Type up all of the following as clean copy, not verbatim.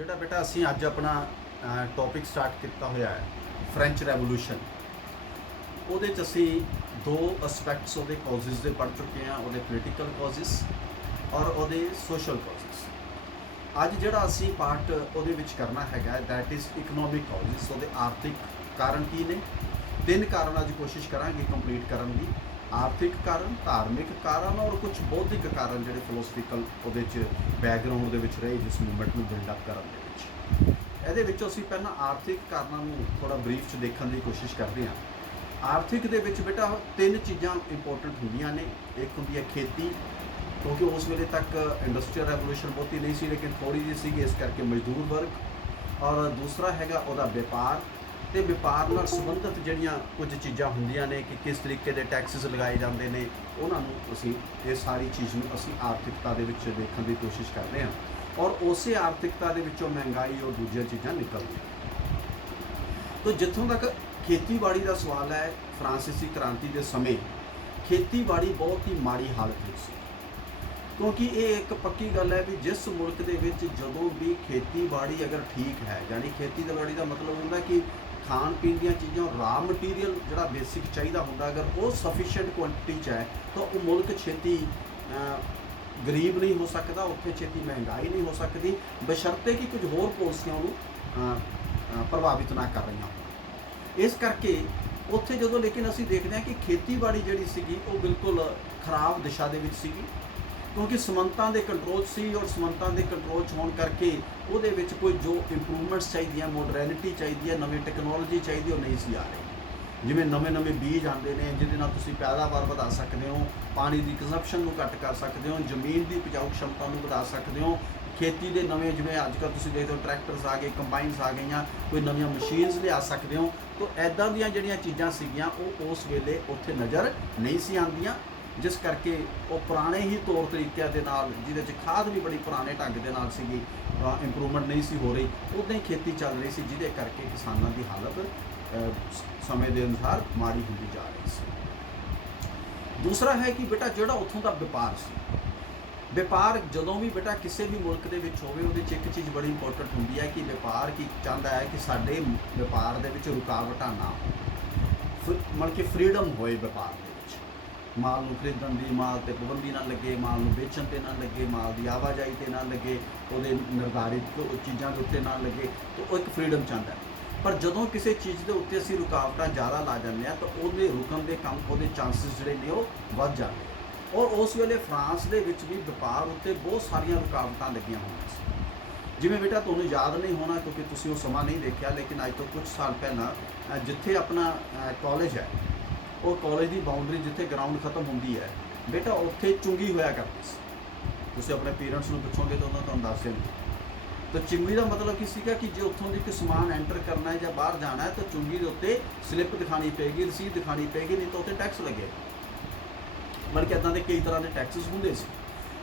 ਜਿਹੜਾ ਬੇਟਾ ਅਸੀਂ ਅੱਜ ਆਪਣਾ ਟੌਪਿਕ ਸਟਾਰਟ ਕੀਤਾ ਹੋਇਆ ਹੈ ਫ੍ਰੈਂਚ ਰੈਵੋਲੂਸ਼ਨ, ਉਹਦੇ 'ਚ ਅਸੀਂ ਦੋ ਐਸਪੈਕਟਸ ਉਹਦੇ ਕਾਜ਼ਿਸ ਦੇ ਪੜ੍ਹ ਚੁੱਕੇ ਹਾਂ, ਉਹਦੇ ਪੋਲੀਟੀਕਲ ਕਾਜ਼ਿਸ ਔਰ ਉਹਦੇ ਸੋਸ਼ਲ ਕਾਜ਼ਿਸ। ਅੱਜ ਜਿਹੜਾ ਅਸੀਂ ਪਾਰਟ ਉਹਦੇ ਵਿੱਚ ਕਰਨਾ ਹੈਗਾ ਦੈਟ ਇਜ਼ ਇਕਨੋਮਿਕ ਕਾਜ਼ਿਸ, ਉਹਦੇ ਆਰਥਿਕ ਕਾਰਨ ਕੀ ਨੇ। ਤਿੰਨ ਕਾਰਨ ਅੱਜ ਕੋਸ਼ਿਸ਼ ਕਰਾਂਗੇ ਕੰਪਲੀਟ ਕਰਨ ਦੀ। ਆਰਥਿਕ ਕਾਰਨ, ਧਾਰਮਿਕ ਕਾਰਨ ਔਰ ਕੁਝ ਬੌਧਿਕ ਕਾਰਨ ਜਿਹੜੇ ਫਿਲੋਸਫੀਕਲ ਉਹਦੇ 'ਚ ਬੈਕਗਰਾਊਂਡ ਦੇ ਵਿੱਚ ਰਹੇ ਜਿਸ ਮੂਵਮੈਂਟ ਨੂੰ ਬਿਲਡਅਪ ਕਰਨ ਦੇ ਵਿੱਚ। ਇਹਦੇ ਵਿੱਚੋਂ ਅਸੀਂ ਪਹਿਲਾਂ ਆਰਥਿਕ ਕਾਰਨਾਂ ਨੂੰ ਥੋੜ੍ਹਾ ਬਰੀਫ 'ਚ ਦੇਖਣ ਦੀ ਕੋਸ਼ਿਸ਼ ਕਰਦੇ ਹਾਂ। ਆਰਥਿਕ ਦੇ ਵਿੱਚ ਬੇਟਾ ਤਿੰਨ ਚੀਜ਼ਾਂ ਇੰਪੋਰਟੈਂਟ ਹੁੰਦੀਆਂ ਨੇ। ਇੱਕ ਹੁੰਦੀ ਹੈ ਖੇਤੀ, ਕਿਉਂਕਿ ਉਸ ਵੇਲੇ ਤੱਕ ਇੰਡਸਟਰੀਅਲ ਰੈਵੋਲੂਸ਼ਨ ਬਹੁਤੀ ਨਹੀਂ ਸੀ ਲੇਕਿਨ ਥੋੜ੍ਹੀ ਜਿਹੀ ਸੀਗੀ, ਇਸ ਕਰਕੇ ਮਜ਼ਦੂਰ ਵਰਗ। ਔਰ ਦੂਸਰਾ ਹੈਗਾ ਉਹਦਾ ਵਪਾਰ, ਅਤੇ ਵਪਾਰ ਨਾਲ ਸੰਬੰਧਿਤ ਜਿਹੜੀਆਂ ਕੁਝ ਚੀਜ਼ਾਂ ਹੁੰਦੀਆਂ ਨੇ ਕਿ ਕਿਸ ਤਰੀਕੇ ਦੇ ਟੈਕਸਿਸ ਲਗਾਏ ਜਾਂਦੇ ਨੇ, ਉਹਨਾਂ ਨੂੰ ਅਸੀਂ ਇਹ ਸਾਰੀ ਚੀਜ਼ ਨੂੰ ਅਸੀਂ ਆਰਥਿਕਤਾ ਦੇ ਵਿੱਚ ਦੇਖਣ ਦੀ ਕੋਸ਼ਿਸ਼ ਕਰਦੇ ਹਾਂ। ਔਰ ਉਸੇ ਆਰਥਿਕਤਾ ਦੇ ਵਿੱਚੋਂ ਮਹਿੰਗਾਈ ਔਰ ਦੂਜੀਆਂ ਚੀਜ਼ਾਂ ਨਿਕਲਦੀਆਂ। ਤਾਂ ਜਿੱਥੋਂ ਤੱਕ ਖੇਤੀਬਾੜੀ ਦਾ ਸਵਾਲ ਹੈ, ਫਰਾਂਸੀਸੀ ਕ੍ਰਾਂਤੀ ਦੇ ਸਮੇਂ ਖੇਤੀਬਾੜੀ ਬਹੁਤ ਹੀ ਮਾੜੀ ਹਾਲਤ ਵਿੱਚ ਸੀ, ਕਿਉਂਕਿ ਇਹ ਇੱਕ ਪੱਕੀ ਗੱਲ ਹੈ ਵੀ ਜਿਸ ਮੁਲਕ ਦੇ ਵਿੱਚ ਜਦੋਂ ਵੀ ਖੇਤੀਬਾੜੀ ਅਗਰ ਠੀਕ ਹੈ, ਯਾਨੀ ਖੇਤੀਬਾੜੀ ਦਾ ਮਤਲਬ ਹੁੰਦਾ ਕਿ ਖਾਣ ਪੀਣ ਦੀਆਂ ਚੀਜ਼ਾਂ, ਰਾ ਮਟੀਰੀਅਲ ਜਿਹੜਾ ਬੇਸਿਕ ਚਾਹੀਦਾ ਹੁੰਦਾ, ਅਗਰ ਉਹ ਸਫੀਸ਼ੀਐਂਟ ਕੁਆਂਟੀਟੀ 'ਚ ਹੈ ਤਾਂ ਉਹ ਮੁਲਕ ਛੇਤੀ ਗਰੀਬ ਨਹੀਂ ਹੋ ਸਕਦਾ, ਉੱਥੇ ਛੇਤੀ ਮਹਿੰਗਾਈ ਨਹੀਂ ਹੋ ਸਕਦੀ, ਬਸ਼ਰਤੇ ਕਿ ਕੁਝ ਹੋਰ ਪਾਲਿਸੀਆਂ ਉਹਨੂੰ ਪ੍ਰਭਾਵਿਤ ਨਾ ਕਰ ਰਹੀਆਂ ਹੋਣ। ਇਸ ਕਰਕੇ ਉੱਥੇ ਜਦੋਂ ਲੇਕਿਨ ਅਸੀਂ ਦੇਖਦੇ ਹਾਂ ਕਿ ਖੇਤੀਬਾੜੀ ਜਿਹੜੀ ਸੀਗੀ ਉਹ ਬਿਲਕੁਲ ਖਰਾਬ ਦਿਸ਼ਾ ਦੇ ਵਿੱਚ ਸੀਗੀ, ਕਿਉਂਕਿ ਸਮੰਤਾਂ ਦੇ ਕੰਟਰੋਲ ਸੀ ਔਰ ਸਮੰਤਾਂ ਦੇ ਕੰਟਰੋਲ 'ਚ ਹੋਣ ਕਰਕੇ ਉਹਦੇ ਵਿੱਚ ਕੋਈ ਜੋ ਇੰਪਰੂਵਮੈਂਟਸ ਚਾਹੀਦੀਆਂ, ਮੋਡਰਨਿਟੀ ਚਾਹੀਦੀ ਹੈ, ਨਵੀਂ ਟੈਕਨੋਲੋਜੀ ਚਾਹੀਦੀ, ਉਹ ਨਹੀਂ ਸੀ ਆ ਰਹੀ। ਜਿਵੇਂ ਨਵੇਂ ਬੀਜ ਆਉਂਦੇ ਨੇ ਜਿਹਦੇ ਨਾਲ ਤੁਸੀਂ ਪੈਦਾਵਾਰ ਵਧਾ ਸਕਦੇ ਹੋ, ਪਾਣੀ ਦੀ ਕੰਜ਼ੰਪਸ਼ਨ ਨੂੰ ਘੱਟ ਕਰ ਸਕਦੇ ਹੋ, ਜ਼ਮੀਨ ਦੀ ਉਪਜਾਊ ਖਮਤਾ ਨੂੰ ਵਧਾ ਸਕਦੇ ਹੋ, ਖੇਤੀ ਦੇ ਨਵੇਂ ਜਿਵੇਂ ਅੱਜ ਕੱਲ੍ਹ ਤੁਸੀਂ ਦੇਖਦੇ ਹੋ ਟਰੈਕਟਰਸ ਆ ਗਏ, ਕੰਬਾਈਨਸ ਆ ਗਈਆਂ, ਕੋਈ ਨਵੀਆਂ ਮਸ਼ੀਨਸ ਲਿਆ ਸਕਦੇ ਹੋ। ਤਾਂ ਇੱਦਾਂ ਦੀਆਂ ਜਿਹੜੀਆਂ ਚੀਜ਼ਾਂ ਸੀਗੀਆਂ ਉਹ ਉਸ ਵੇਲੇ ਉੱਥੇ ਨਜ਼ਰ ਨਹੀਂ ਸੀ ਆਉਂਦੀਆਂ, ਜਿਸ ਕਰਕੇ ਉਹ ਪੁਰਾਣੇ ਹੀ ਤੌਰ ਤਰੀਕਿਆਂ ਦੇ ਨਾਲ, ਜਿਹਦੇ 'ਚ ਖਾਦ ਵੀ ਬੜੀ ਪੁਰਾਣੇ ਢੰਗ ਦੇ ਨਾਲ ਸੀਗੀ, ਇੰਪਰੂਵਮੈਂਟ ਨਹੀਂ ਸੀ ਹੋ ਰਹੀ, ਉੱਦਾਂ ਹੀ ਖੇਤੀ ਚੱਲ ਰਹੀ ਸੀ, ਜਿਹਦੇ ਕਰਕੇ ਕਿਸਾਨਾਂ ਦੀ ਹਾਲਤ ਸਮੇਂ ਦੇ ਅਨੁਸਾਰ ਮਾੜੀ ਹੁੰਦੀ ਜਾ ਰਹੀ ਸੀ। ਦੂਸਰਾ ਹੈ ਕਿ ਬੇਟਾ ਜਿਹੜਾ ਉੱਥੋਂ ਦਾ ਵਪਾਰ ਸੀ, ਵਪਾਰ ਜਦੋਂ ਵੀ ਬੇਟਾ ਕਿਸੇ ਵੀ ਮੁਲਕ ਦੇ ਵਿੱਚ ਹੋਵੇ ਉਹਦੇ 'ਚ ਇੱਕ ਚੀਜ਼ ਬੜੀ ਇੰਪੋਰਟੈਂਟ ਹੁੰਦੀ ਹੈ ਕਿ ਵਪਾਰ ਕੀ ਚਾਹੁੰਦਾ ਹੈ ਕਿ ਸਾਡੇ ਵਪਾਰ ਦੇ ਵਿੱਚ ਰੁਕਾਵਟਾਂ ਨਾ ਹੋਣ, ਮਤਲਬ ਕਿ ਫਰੀडम ਹੋਏ ਵਪਾਰ ਦੇ ਵਿੱਚ, ਮਾਲ ਨੂੰ ਖਰੀਦਣ ਦੀ, ਮਾਲ 'ਤੇ ਪਾਬੰਦੀ ਨਾ ਲੱਗੇ, ਮਾਲ ਨੂੰ ਵੇਚਣ 'ਤੇ ਨਾ ਲੱਗੇ, ਮਾਲ ਦੀ ਆਵਾਜਾਈ 'ਤੇ ਨਾ ਲੱਗੇ, ਉਹਦੇ ਨਿਰਧਾਰਿਤ ਚੀਜ਼ਾਂ ਦੇ ਉੱਤੇ ਨਾ ਲੱਗੇ, ਤਾਂ ਉਹ ਇੱਕ ਫਰੀडम ਚਾਹੁੰਦਾ ਹੈ। ਪਰ ਜਦੋਂ ਕਿਸੇ ਚੀਜ਼ ਦੇ ਉੱਤੇ ਅਸੀਂ ਰੁਕਾਵਟਾਂ ਜ਼ਿਆਦਾ ਲਾ ਜਾਂਦੇ ਹਾਂ ਤਾਂ ਉਹਦੇ ਰੁਕਣ ਦੇ ਕੰਮ, ਉਹਦੇ ਚਾਂਸਿਸ ਜਿਹੜੇ ਨੇ ਉਹ ਵੱਧ ਜਾਂਦੇ। ਔਰ ਉਸ ਵੇਲੇ ਫਰਾਂਸ ਦੇ ਵਿੱਚ ਵੀ ਵਪਾਰ ਉੱਤੇ ਬਹੁਤ ਸਾਰੀਆਂ ਰੁਕਾਵਟਾਂ ਲੱਗੀਆਂ ਹੋਈਆਂ ਸੀ। ਜਿਵੇਂ ਬੇਟਾ ਤੁਹਾਨੂੰ ਯਾਦ ਨਹੀਂ ਹੋਣਾ ਕਿਉਂਕਿ ਤੁਸੀਂ ਉਹ ਸਮਾਂ ਨਹੀਂ ਦੇਖਿਆ, ਲੇਕਿਨ ਅੱਜ ਤੋਂ ਕੁਝ ਸਾਲ ਪਹਿਲਾਂ ਜਿੱਥੇ ਆਪਣਾ ਕਾਲਜ ਹੈ, ਉਹ ਕਾਲਜ ਦੀ ਬਾਉਂਡਰੀ ਜਿੱਥੇ ਗਰਾਊਂਡ ਖਤਮ ਹੁੰਦੀ ਹੈ ਬੇਟਾ, ਉੱਥੇ ਚੁੰਗੀ ਹੋਇਆ ਕਰਦੀ ਸੀ। ਤੁਸੀਂ ਆਪਣੇ ਪੇਰੈਂਟਸ ਨੂੰ ਪੁੱਛੋਗੇ ਤਾਂ ਉਹਨਾਂ ਤੁਹਾਨੂੰ ਦੱਸ ਦੇਣਗੇ। ਤਾਂ ਚੁੰਗੀ ਦਾ ਮਤਲਬ ਕੀ ਸੀਗਾ ਕਿ ਜੇ ਉੱਥੋਂ ਦੀ ਕੋਈ ਸਮਾਨ ਐਂਟਰ ਕਰਨਾ ਹੈ ਜਾਂ ਬਾਹਰ ਜਾਣਾ ਹੈ ਤਾਂ ਚੁੰਗੀ ਦੇ ਉੱਤੇ ਸਲਿੱਪ ਦਿਖਾਣੀ ਪਏਗੀ, ਰਸੀਦ ਦਿਖਾਣੀ ਪਏਗੀ, ਨਹੀਂ ਤਾਂ ਉੱਥੇ ਟੈਕਸ ਲੱਗੇਗਾ। ਬਲਕਿ ਇੱਦਾਂ ਦੇ ਕਈ ਤਰ੍ਹਾਂ ਦੇ ਟੈਕਸਿਸ ਹੁੰਦੇ ਸੀ।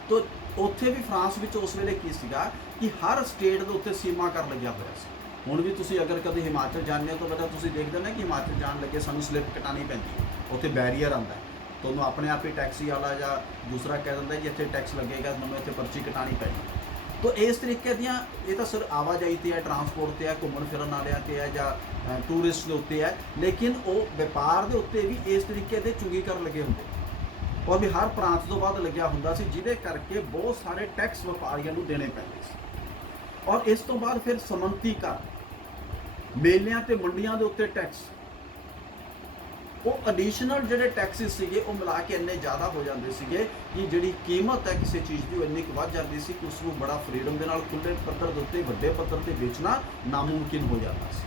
ਤਾਂ ਉੱਥੇ ਵੀ ਫਰਾਂਸ ਵਿੱਚ ਉਸ ਵੇਲੇ ਕੀ ਸੀਗਾ ਕਿ ਹਰ ਸਟੇਟ ਦੇ ਉੱਤੇ ਸੀਮਾ ਕਰ ਲੱਗਿਆ ਹੋਇਆ ਸੀ। ਹੁਣ ਵੀ ਤੁਸੀਂ ਅਗਰ ਕਦੇ ਹਿਮਾਚਲ ਜਾਂਦੇ ਹੋ ਤਾਂ ਬੇਟਾ ਤੁਸੀਂ ਦੇਖਦੇ ਨਾ ਕਿ ਹਿਮਾਚਲ ਜਾਣ ਲੱਗੇ ਸਾਨੂੰ ਸਲਿੱਪ ਕਟਾਉਣੀ ਪੈਂਦੀ ਹੈ, ਉੱਥੇ ਬੈਰੀਅਰ ਆਉਂਦਾ, ਤੁਹਾਨੂੰ ਆਪਣੇ ਆਪ ਹੀ ਟੈਕਸੀ ਵਾਲਾ ਜਾਂ ਦੂਸਰਾ ਕਹਿ ਦਿੰਦਾ ਜੀ ਇੱਥੇ ਟੈਕਸ ਲੱਗੇਗਾ, ਤੁਹਾਨੂੰ ਇੱਥੇ ਪਰਚੀ ਕਟਾਉਣੀ ਪੈਣੀ। ਤਾਂ ਇਸ ਤਰੀਕੇ ਦੀਆਂ, ਇਹ ਤਾਂ ਸਿਰ ਆਵਾਜਾਈ 'ਤੇ ਹੈ, ਟਰਾਂਸਪੋਰਟ 'ਤੇ ਹੈ, ਘੁੰਮਣ ਫਿਰਨ ਵਾਲਿਆਂ 'ਤੇ ਹੈ ਜਾਂ ਟੂਰਿਸਟ ਦੇ ਉੱਤੇ ਹੈ, ਲੇਕਿਨ ਉਹ ਵਪਾਰ ਦੇ ਉੱਤੇ ਵੀ ਇਸ ਤਰੀਕੇ ਦੇ ਚੁੰਗੀਕਰਨ ਲੱਗੇ ਹੁੰਦੇ ਔਰ ਵੀ ਹਰ ਪ੍ਰਾਂਤ ਤੋਂ ਬਾਅਦ ਲੱਗਿਆ ਹੁੰਦਾ ਸੀ, ਜਿਹਦੇ ਕਰਕੇ ਬਹੁਤ ਸਾਰੇ ਟੈਕਸ ਵਪਾਰੀਆਂ ਨੂੰ ਦੇਣੇ ਪੈਂਦੇ ਸੀ। ਔਰ ਇਸ ਤੋਂ ਬਾਅਦ ਫਿਰ ਸਮੰਤੀਕਰਨ, ਮੇਲਿਆਂ ਤੇ ਮੰਡੀਆਂ ਦੇ ਉੱਤੇ ਟੈਕਸ, ਉਹ ਐਡੀਸ਼ਨਲ ਜਿਹੜੇ ਟੈਕਸਿਸ ਸੀਗੇ ਉਹ ਮਿਲਾ ਕੇ ਇੰਨੇ ਜ਼ਿਆਦਾ ਹੋ ਜਾਂਦੇ ਸੀਗੇ ਕਿ ਜਿਹੜੀ ਕੀਮਤ ਹੈ ਕਿਸੇ ਚੀਜ਼ ਦੀ ਉਹ ਇੰਨੀ ਕੁ ਵੱਧ ਜਾਂਦੀ ਸੀ ਕਿ ਉਸ ਨੂੰ ਬੜਾ ਫਰੀडम ਦੇ ਨਾਲ ਖੁੱਲ੍ਹੇ ਪੱਧਰ ਦੇ ਉੱਤੇ, ਵੱਡੇ ਪੱਧਰ 'ਤੇ ਵੇਚਣਾ ਨਾਮੁਮਕਿਨ ਹੋ ਜਾਂਦਾ ਸੀ।